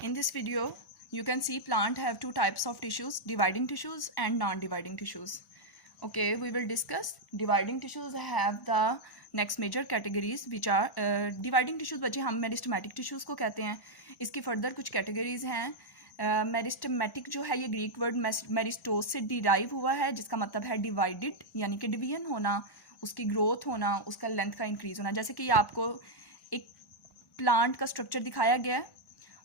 In this video, you can see plant have two types of tissues, dividing tissues and non-dividing tissues. Okay, we will discuss dividing tissues have the next major categories which are dividing tissues बच्चे हम meristematic tissues को कहते हैं. इसकी further कुछ categories हैं. Meristematic जो है ये ग्रीक वर्ड मेरिस्टोस से डिराइव हुआ है जिसका मतलब है डिवाइडेड यानी कि डिवीजन होना, उसकी ग्रोथ होना, उसका लेंथ का इंक्रीज होना. जैसे कि आपको एक प्लांट का स्ट्रक्चर दिखाया गया है.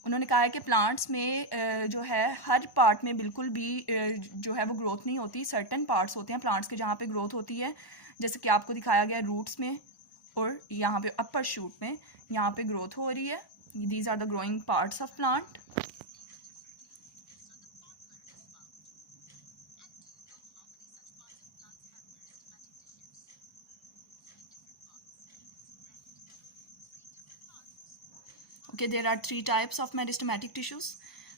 उन्होंने कहा है कि प्लांट्स में जो है हर पार्ट में बिल्कुल भी जो है वो ग्रोथ नहीं होती. सर्टेन पार्ट्स होते हैं प्लांट्स के जहाँ पे ग्रोथ होती है, जैसे कि आपको दिखाया गया है रूट्स में और यहाँ पे अपर शूट में यहाँ पे ग्रोथ हो रही है. These are the growing parts of plant. Okay, there are three types of meristematic tissues.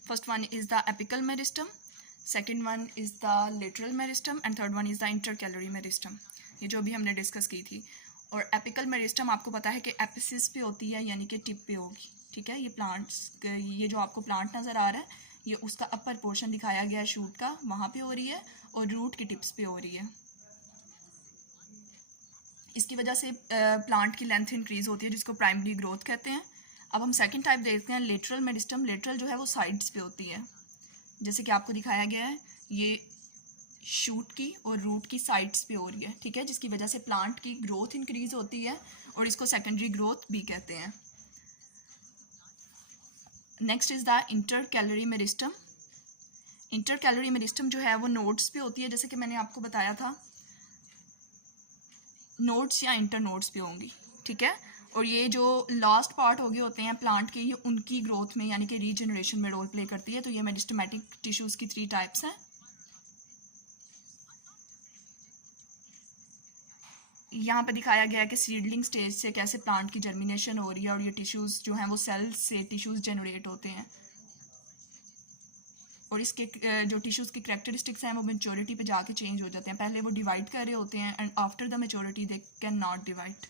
First one is the apical meristem, second one is the lateral meristem and third one is the intercalary meristem. ये जो भी हमने discuss की थी. और apical meristem आपको पता है कि एपिसिस पे होती है यानी कि टिप पे होगी. ठीक है, ये प्लांट्स ये जो आपको प्लांट नज़र आ रहा है ये उसका अपर पोर्शन दिखाया गया है शूट का, वहाँ पे हो रही है और रूट की टिप्स पे हो रही है. इसकी वजह से प्लांट की लेंथ इंक्रीज होती है जिसको प्राइमरी ग्रोथ कहते हैं. अब हम सेकंड टाइप देखते हैं लेटरल मेरिस्टम. लेटरल जो है वो साइड्स पे होती है, जैसे कि आपको दिखाया गया है ये शूट की और रूट की साइड्स पे हो रही है. ठीक है, जिसकी वजह से प्लांट की ग्रोथ इंक्रीज होती है और इसको सेकेंडरी ग्रोथ भी कहते हैं. Next is the intercalary meristem. Intercalary meristem जो है वो नोड्स पे होती है, जैसे कि मैंने आपको बताया था नोड्स या इंटर नोड्स पे होंगी. ठीक है, और ये जो लास्ट पार्ट हो गए होते हैं प्लांट के, ये उनकी ग्रोथ में यानी कि रीजनरेशन में रोल प्ले करती है. तो ये मेरिस्टेमेटिक टिश्यूज़ की थ्री टाइप्स हैं. यहाँ पे दिखाया गया है कि सीडलिंग स्टेज से कैसे प्लांट की जर्मिनेशन हो रही है और ये टिश्यूज़ जो हैं वो सेल्स से टिश्यूज़ जनरेट होते हैं. और इसके जो टिश्यूज़ की करैक्टरिस्टिक्स हैं वो मेच्योरिटी पे जाके चेंज हो जाते हैं. पहले वो डिवाइड कर रहे होते हैं and after the maturity they can not divide.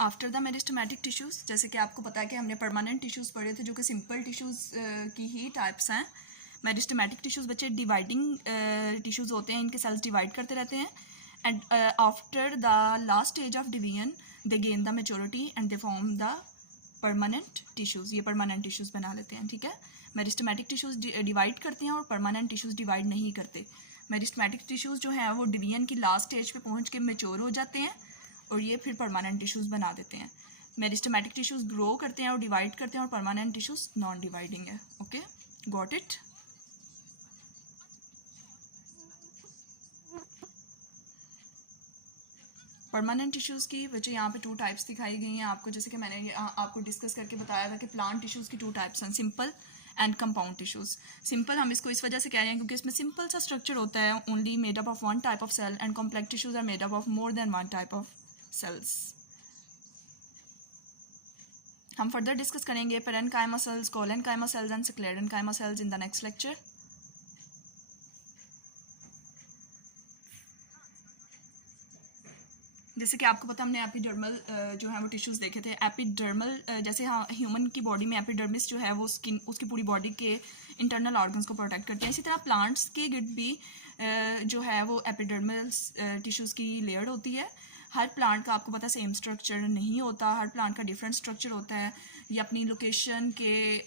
After the meristematic tissues, जैसे कि आपको पता है कि हमने परमानेंट टिश्यूज़ पढ़े थे जो कि सिंपल टिश्यूज़ की ही टाइप्स हैं. मेरिस्टेमेटिक टिश्यूज़ बच्चे डिवाइडिंग टिश्यूज़ होते हैं, इनके सेल्स डिवाइड करते रहते हैं and after the last stage of division they gain the maturity and they form the permanent tissues. ये परमानेंट टिश्यूज़ बना लेते हैं. ठीक है, मेरिस्टेमेटिक टिश्यूज़ डिवाइड करते हैं और परमानेंट टिश्यूज़ डिवाइड नहीं करते. मेरिस्टेमेटिक टिश्यूज़ जो हैं वो डिवीजन की लास्ट स्टेज पे पहुंच के मेच्योर हो जाते हैं और ये फिर परमानेंट टिश्यूज़ बना देते हैं. मेरिस्टेमेटिक टिश्यूज़ ग्रो करते हैं और डिवाइड करते हैं और परमानेंट टिश्यूज़ नॉन डिवाइडिंग है. Okay, got it. Permanent tissues की बच्चे यहाँ पे टू टाइप्स दिखाई गई हैं आपको, जैसे कि मैंने आपको डिस्कस करके बताया था कि प्लांट टिश्यूज़ की टू टाइप्स हैं, simple and compound tissues. Simple हम इसको इस वजह से कह रहे हैं क्योंकि इसमें सिंपल सा स्ट्रक्चर होता है, only made up of one type of cell, and complex tissues are made up of more than one type of cells. हम फर्दर डिस्कस करेंगे parenchyma cells, collenchyma cells and sclerenchyma cells in the next lecture. जैसे कि आपको पता हमने epidermal जो है वो टिश्यूज़ देखे थे. एपिडर्मल जैसे हाँ ह्यूमन की बॉडी में एपिडर्मिस जो है वो स्किन उसकी पूरी बॉडी के इंटरनल ऑर्गन्स को प्रोटेक्ट करती है. इसी तरह प्लांट्स की गिट भी जो है वो एपिडर्मल टिश्यूज़ की लेयर होती है. हर प्लांट का आपको पता सेम स्ट्रक्चर नहीं होता, हर प्लांट का डिफरेंट स्ट्रक्चर होता है. ये अपनी लोकेशन के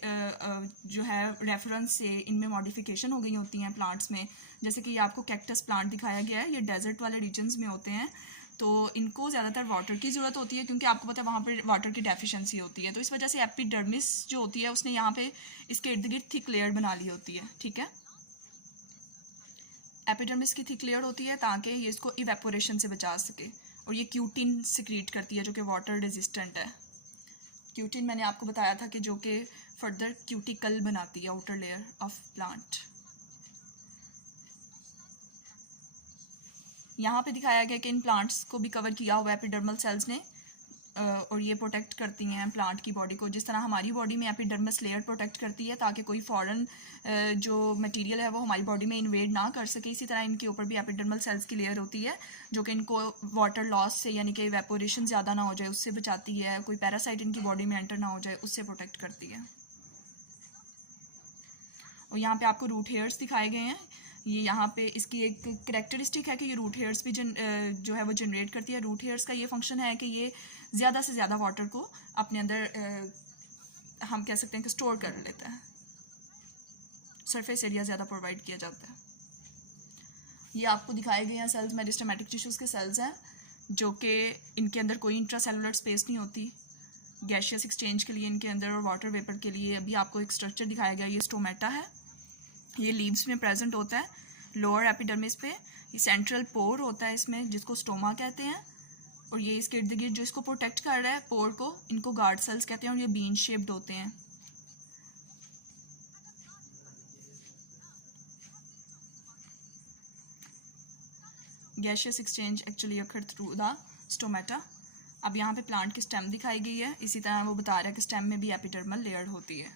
जो है रेफरेंस से इनमें मॉडिफिकेशन हो गई होती हैं प्लांट्स में. जैसे कि ये आपको कैक्टस प्लांट दिखाया गया है, ये डेजर्ट वाले रीजन्स में होते हैं तो इनको ज़्यादातर वाटर की ज़रूरत होती है क्योंकि आपको पता है वहाँ पर वाटर की डेफिशिएंसी होती है. तो इस वजह से एपिडर्मिस जो होती है उसने यहाँ पे इसके इर्द गिर्द थिक लेयर बना ली होती है. ठीक है, एपिडर्मिस की थिक लेयर होती है ताकि ये इसको इवेपोरेशन से बचा सके. और ये क्यूटिन सिक्रीट करती है जो कि वाटर रेजिस्टेंट है. क्यूटिन मैंने आपको बताया था कि जो कि फर्दर क्यूटिकल बनाती है आउटर लेयर ऑफ प्लांट. यहाँ पे दिखाया गया कि इन प्लांट्स को भी कवर किया हुआ है एपिडर्मल सेल्स ने. और ये प्रोटेक्ट करती हैं प्लांट की बॉडी को, जिस तरह हमारी बॉडी में एपिडर्मिस लेयर प्रोटेक्ट करती है ताकि कोई फॉरेन जो मटेरियल है वो हमारी बॉडी में इन्वेड ना कर सके। इसी तरह इनके ऊपर भी एपिडर्मल सेल्स की लेयर होती है जो कि इनको वाटर लॉस से यानी कि इवेपोरेशन ज़्यादा ना हो जाए उससे बचाती है, कोई पैरासाइट इनकी बॉडी में एंटर ना हो जाए उससे प्रोटेक्ट करती है। और यहाँ पे आपको रूट हेयर्स दिखाए गए हैं। ये यहाँ पे इसकी एक करेक्टरिस्टिक है कि ये रूट हेयर्स भी जो है वो जनरेट करती है। रूट हेयर्स का ये फंक्शन है कि ये ज़्यादा से ज़्यादा वाटर को अपने अंदर हम कह सकते हैं कि स्टोर कर लेता है, सरफेस एरिया ज़्यादा प्रोवाइड किया जाता है। ये आपको दिखाए गए हैं सेल्स, मेरिस्टेमेटिक टिश्यूज़ के सेल्स हैं जो कि इनके अंदर कोई इंट्रासेलुलर स्पेस नहीं होती गैशियस एक्सचेंज के लिए इनके अंदर और वाटर वेपर के लिए। अभी आपको एक स्ट्रक्चर दिखाया गया, ये स्टोमेटा है, ये लीव्स में प्रेजेंट होता है लोअर एपिडर्मिस पे। ये सेंट्रल पोर होता है इसमें जिसको स्टोमा कहते हैं, और ये इसके इर्द गिर्द जो इसको प्रोटेक्ट कर रहा है पोर को, इनको गार्ड सेल्स कहते हैं, और ये बीन शेप्ड होते हैं। Gaseous exchange actually occur through the stomata. अब यहाँ पे प्लांट की स्टेम दिखाई गई है, इसी तरह वो बता रहा है कि स्टेम में भी एपिडर्मल लेयर होती है।